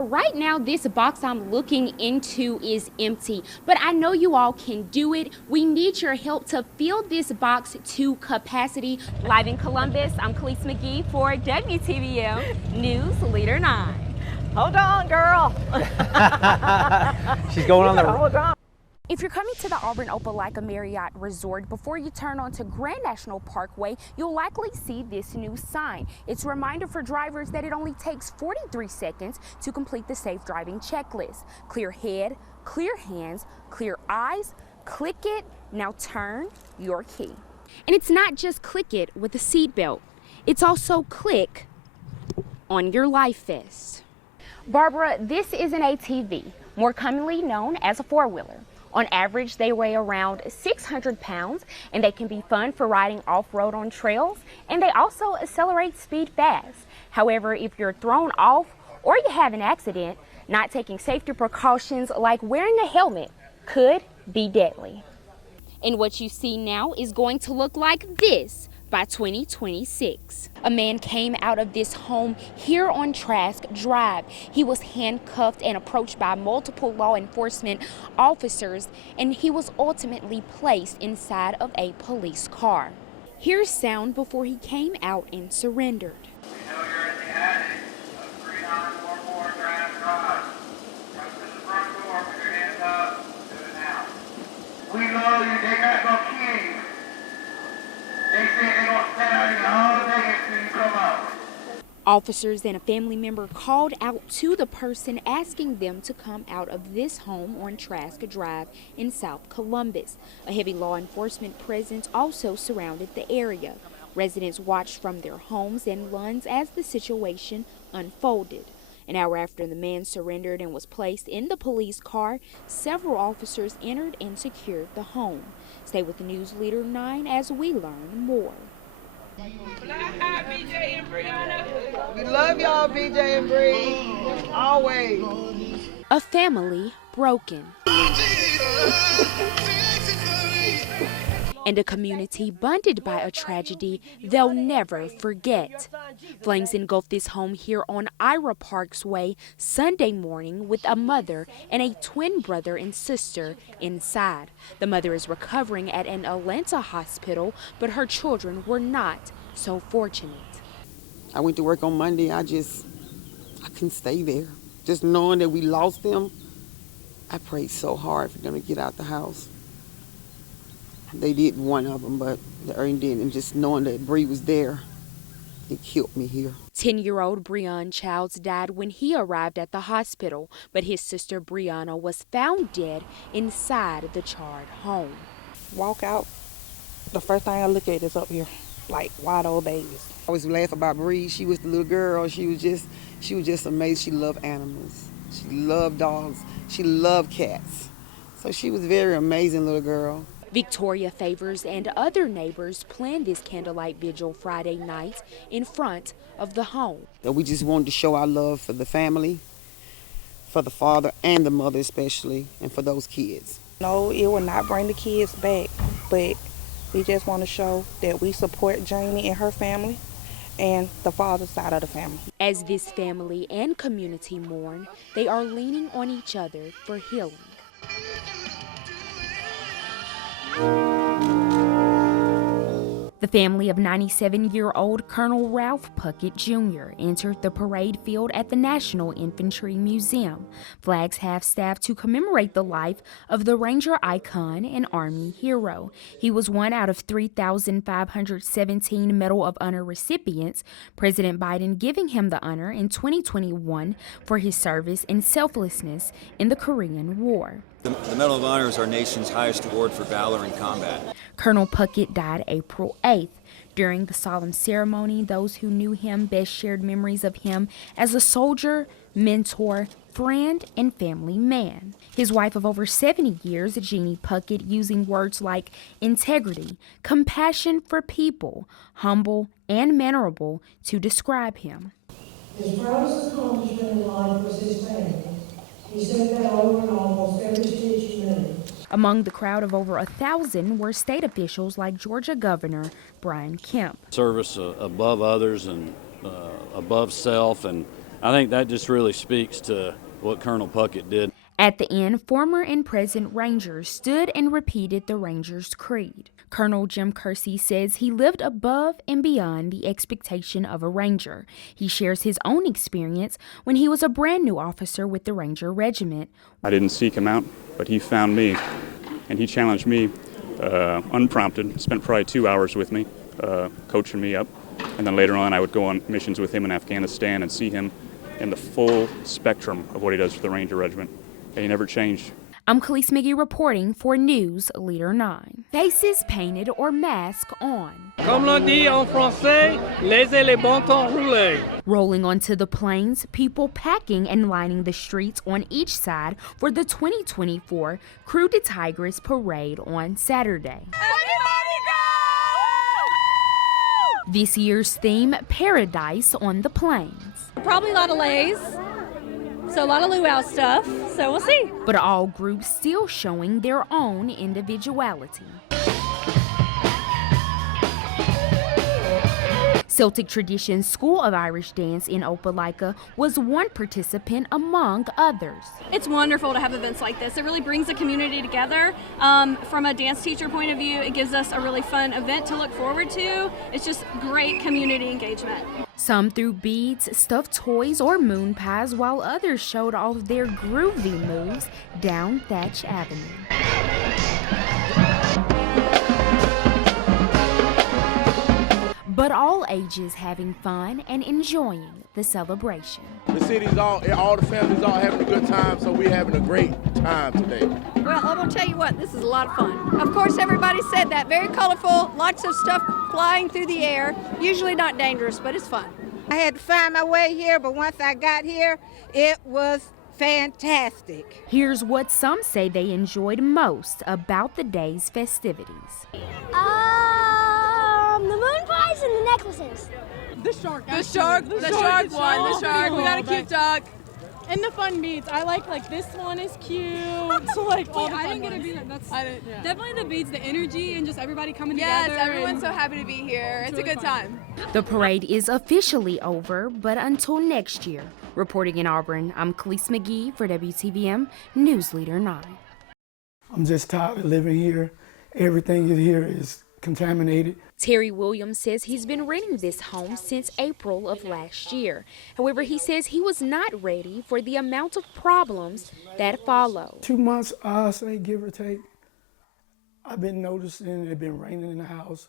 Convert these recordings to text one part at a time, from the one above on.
Right now, this box I'm looking into is empty, but I know you all can do it. We need your help to fill this box to capacity. Live in Columbus, I'm Kelis McGhee for WTVM News Leader 9. Hold on, girl. She's going on the... Hold on. If you're coming to the Auburn Opelika Marriott Resort, before you turn onto Grand National Parkway, you'll likely see this new sign. It's a reminder for drivers that it only takes 43 seconds to complete the safe driving checklist. Clear head, clear hands, clear eyes, click it, now turn your key. And it's not just click it with a seatbelt. It's also click on your life vest. Barbara, this is an ATV, more commonly known as a four-wheeler. On average, they weigh around 600 pounds, and they can be fun for riding off-road on trails, and they also accelerate speed fast. However, if you're thrown off or you have an accident, not taking safety precautions like wearing a helmet could be deadly. And what you see now is going to look like this by 2026. A man came out of this home here on Trask Drive. He was handcuffed and approached by multiple law enforcement officers, and he was ultimately placed inside of a police car. Here's sound before he came out and surrendered. We know you're in the attic of 3944 Trask Drive. Come to the front door, put your hands up, do it now. We love you, they got no kids. They said they're going to stand out here all day until you come out. Officers and a family member called out to the person asking them to come out of this home on Trask Drive in South Columbus. A heavy law enforcement presence also surrounded the area. Residents watched from their homes and lawns as the situation unfolded. An hour after the man surrendered and was placed in the police car, several officers entered and secured the home. Stay with News Leader 9 as we learn more. BJ and Brianna. We love y'all, BJ and Bree. Always. A family broken. And a community bonded by a tragedy they'll never forget. Flames engulfed this home here on Ira Parks Way Sunday morning with a mother and a twin brother and sister inside. The mother is recovering at an Atlanta hospital, but her children were not so fortunate. I went to work on Monday. I couldn't stay there. Just knowing that we lost them, I prayed so hard for them to get out the house. They did, one of them, but the other didn't. And just knowing that Bree was there, it killed me here. 10-year-old Breon Childs died when he arrived at the hospital, but his sister Brianna was found dead inside the charred home. Walk out, the first thing I look at is up here, like wide old babies. I always laugh about Bree. She was the little girl. She was just amazing. She loved animals. She loved dogs. She loved cats. So she was a very amazing little girl. Victoria Favors and other neighbors planned this candlelight vigil Friday night in front of the home. We just wanted to show our love for the family, for the father and the mother especially, and for those kids. No, it will not bring the kids back, but we just want to show that we support Jamie and her family and the father's side of the family. As this family and community mourn, they are leaning on each other for healing. The family of 97-year-old Colonel Ralph Puckett Jr. entered the parade field at the National Infantry Museum. Flags half-staffed to commemorate the life of the Ranger icon and Army hero. He was one out of 3,517 Medal of Honor recipients, President Biden giving him the honor in 2021 for his service and selflessness in the Korean War. The Medal of Honor is our nation's highest award for valor in combat. Colonel Puckett died April 8th. During the solemn ceremony, those who knew him best shared memories of him as a soldier, mentor, friend, and family man. His wife of over 70 years, Jeannie Puckett, using words like integrity, compassion for people, humble, and mannerable to describe him. His proudest accomplishment in life was his family. He said that over in almost every speech he made. Among the crowd of over 1,000 were state officials like Georgia Governor Brian Kemp. Service above others and above self, and I think that just really speaks to what Colonel Puckett did. At the end, former and present Rangers stood and repeated the Rangers' creed. Colonel Jim Kersey says he lived above and beyond the expectation of a Ranger. He shares his own experience when he was a brand new officer with the Ranger Regiment. I didn't seek him out, but he found me, and he challenged me unprompted, spent probably 2 hours with me, coaching me up. And then later on, I would go on missions with him in Afghanistan and see him in the full spectrum of what he does for the Ranger Regiment. And he never changed. I'm Kelis McGhee reporting for News Leader 9. Faces painted or mask on. Comme l'on dit en français, laissez les bon temps rouler. Rolling onto the plains, people packing and lining the streets on each side for the 2024 Crew de Tigres parade on Saturday. This year's theme, Paradise on the Plains. Probably a lot of lays, so a lot of luau stuff, so we'll see. But all groups still showing their own individuality. Celtic Traditions School of Irish Dance in Opelika was one participant among others. It's wonderful to have events like this. It really brings the community together. From a dance teacher point of view, it gives us a really fun event to look forward to. It's just great community engagement. Some threw beads, stuffed toys, or moon pies, while others showed off their groovy moves down Thatch Avenue. But all ages having fun and enjoying the celebration. The city's all the families all having a good time, so we're having a great time today. Well, I'm gonna tell you what, this is a lot of fun. Of course, everybody said that. Very colorful, lots of stuff flying through the air. Usually not dangerous, but it's fun. I had to find my way here, but once I got here, it was fantastic. Here's what some say they enjoyed most about the day's festivities. The moon pies and the necklaces. The shark. The shark one. The shark. We got a cute duck. And the fun beads. I like this one is cute. So like all the fun I didn't get a bead. That's definitely the beads, the energy, and just everybody coming together. Yes, everyone's so happy to be here. It's really a good time. The parade is officially over, but until next year. Reporting in Auburn, I'm Kelis McGhee for WTVM News Leader 9. I'm just tired of living here. Everything in here is contaminated. Terry Williams says he's been renting this home since April of last year. However, he says he was not ready for the amount of problems that followed. 2 months, I say, give or take. I've been noticing it been raining in the house,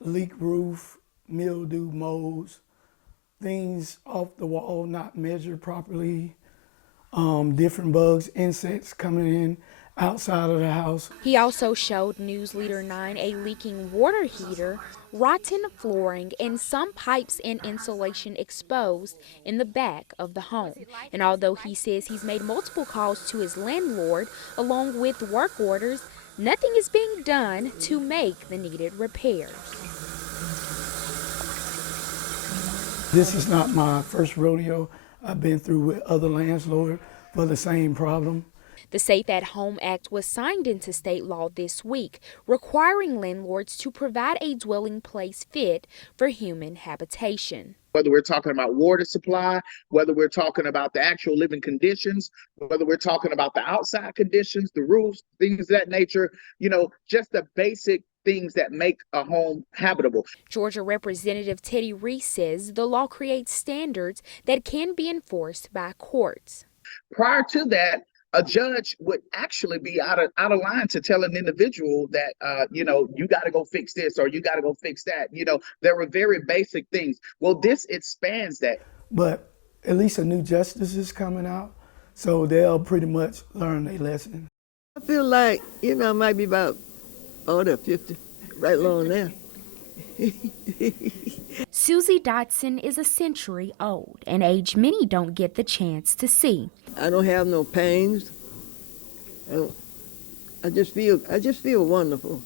leak roof, mildew, molds, things off the wall not measured properly, different bugs, insects coming in outside of the house. He also showed News Leader 9 a leaking water heater, rotten flooring, and some pipes and insulation exposed in the back of the home. And although he says he's made multiple calls to his landlord along with work orders, nothing is being done to make the needed repairs. This is not my first rodeo. I've been through with other landlords for the same problem. The Safe at Home Act was signed into state law this week, requiring landlords to provide a dwelling place fit for human habitation. Whether we're talking about water supply, whether we're talking about the actual living conditions, whether we're talking about the outside conditions, the roofs, things of that nature, just the basic things that make a home habitable. Georgia Representative Teddy Reese says the law creates standards that can be enforced by courts. Prior to that, a judge would actually be out of line to tell an individual that, you got to go fix this or you got to go fix that. There were very basic things. Well, this expands that. But at least a new justice is coming out, so they'll pretty much learn their lesson. I feel like, I might be about, they're 50, right along there. Susie Dotson is a century old, an age many don't get the chance to see. I don't have no pains. I just feel wonderful.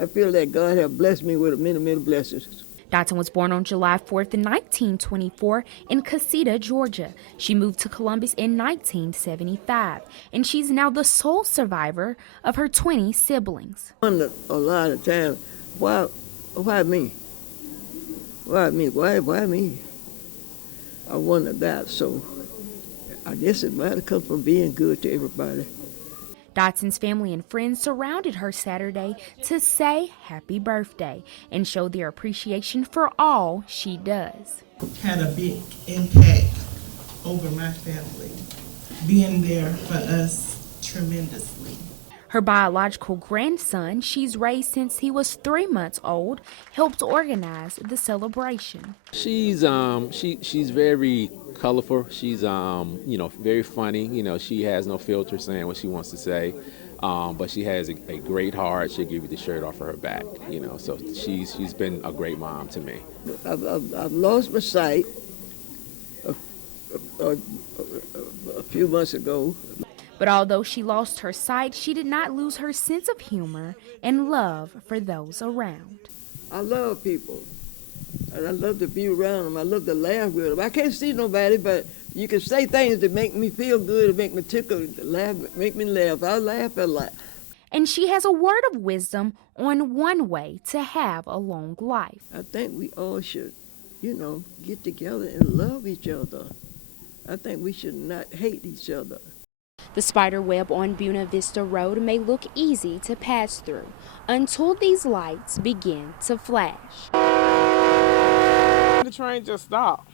I feel that God has blessed me with many, many blessings. Dotson was born on July 4th, 1924 in Casita, Georgia. She moved to Columbus in 1975, and she's now the sole survivor of her 20 siblings. I wonder a lot of times, why me? Why me? Why me? I wanted that, so I guess it might have come from being good to everybody. Dotson's family and friends surrounded her Saturday to say happy birthday and show their appreciation for all she does. Had a big impact over my family, being there for us tremendously. Her biological grandson, she's raised since he was 3 months old, helped organize the celebration. She's very colorful. She's very funny. She has no filter saying what she wants to say, but she has a great heart. She'll give you the shirt off of her back. So she's been a great mom to me. I've lost my sight a few months ago. But although she lost her sight, she did not lose her sense of humor and love for those around. I love people, and I love to be around them. I love to laugh with them. I can't see nobody, but you can say things that make me feel good, and make me tickle, laugh, make me laugh. I laugh a lot. And she has a word of wisdom on one way to have a long life. I think we all should, get together and love each other. I think we should not hate each other. The spider web on Buena Vista Road may look easy to pass through until these lights begin to flash. The train just stopped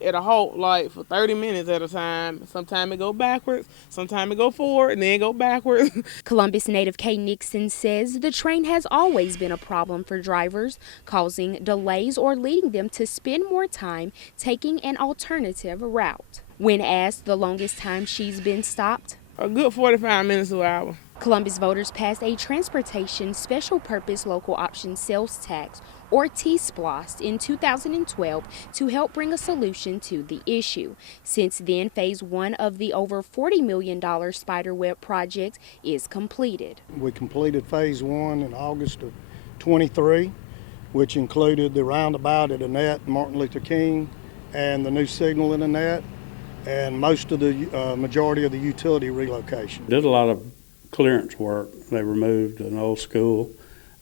at a halt like for 30 minutes at a time. Sometimes it go backwards, sometimes it go forward, and then go backwards. Columbus native Kay Nixon says the train has always been a problem for drivers, causing delays or leading them to spend more time taking an alternative route. When asked the longest time she's been stopped, a good 45 minutes to an hour. Columbus voters passed a Transportation Special Purpose Local Option Sales Tax, or T-SPLOST, in 2012 to help bring a solution to the issue. Since then, Phase 1 of the over $40 million Spiderweb project is completed. We completed Phase 1 in August of 23, which included the roundabout at Annette and Martin Luther King and the new signal in Annette, and most of the majority of the utility relocation. Did a lot of clearance work. They removed an old school,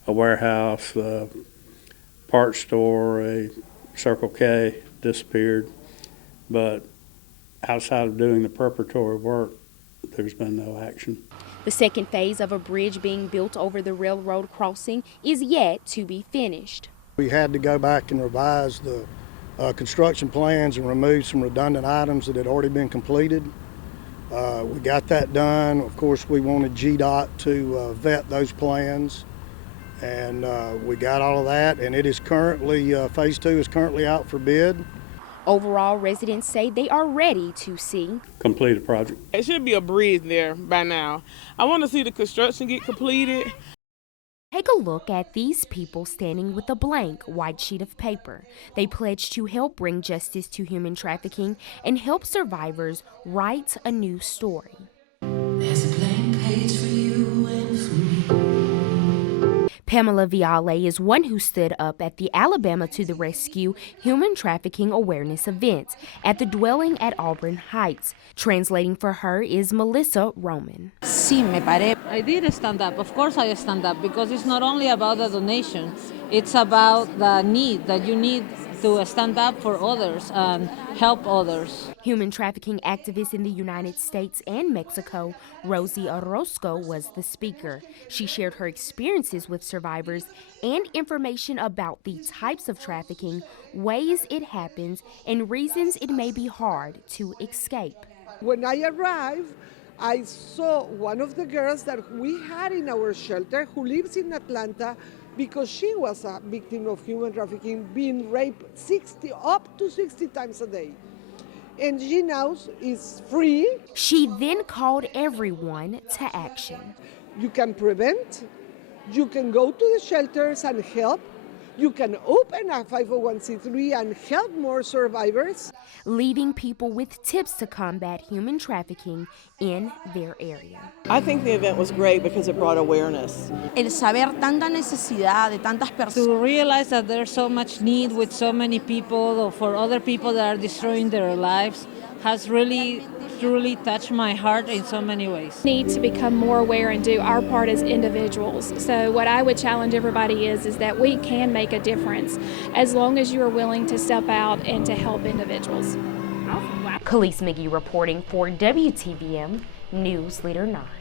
a warehouse, a parts store, a Circle K disappeared. But outside of doing the preparatory work, there's been no action. The second phase of a bridge being built over the railroad crossing is yet to be finished. We had to go back and revise the construction plans and remove some redundant items that had already been completed. We got that done. Of course, we wanted GDOT to vet those plans, and we got all of that, and it is currently, Phase 2 is currently out for bid. Overall, residents say they are ready to see complete a project. It should be a bridge there by now. I want to see the construction get completed. Take a look at these people standing with a blank white sheet of paper. They pledge to help bring justice to human trafficking and help survivors write a new story. There's a blank page for you and for me. Pamela Viale is one who stood up at the Alabama to the Rescue human trafficking awareness event at the dwelling at Auburn Heights. Translating for her is Melissa Roman. I did stand up. Of course I stand up, because it's not only about the donation. It's about the need that you need to stand up for others and help others. Human trafficking activist in the United States and Mexico, Rosie Orozco, was the speaker. She shared her experiences with survivors and information about the types of trafficking, ways it happens, and reasons it may be hard to escape. When I arrived, I saw one of the girls that we had in our shelter who lives in Atlanta because she was a victim of human trafficking, being raped up to 60 times a day. And she now is free. She then called everyone to action. You can prevent, you can go to the shelters and help, you can open a 501c3 and help more survivors. Leaving people with tips to combat human trafficking in their area. I think the event was great because it brought awareness. El saber tanta necesidad de tantas personas. To realize that there's so much need with so many people, or for other people that are destroying their lives, has really truly touched my heart in so many ways. We need to become more aware and do our part as individuals. So what I would challenge everybody is that we can make a difference as long as you are willing to step out and to help individuals. Kelis McGhee reporting for WTVM News Leader 9.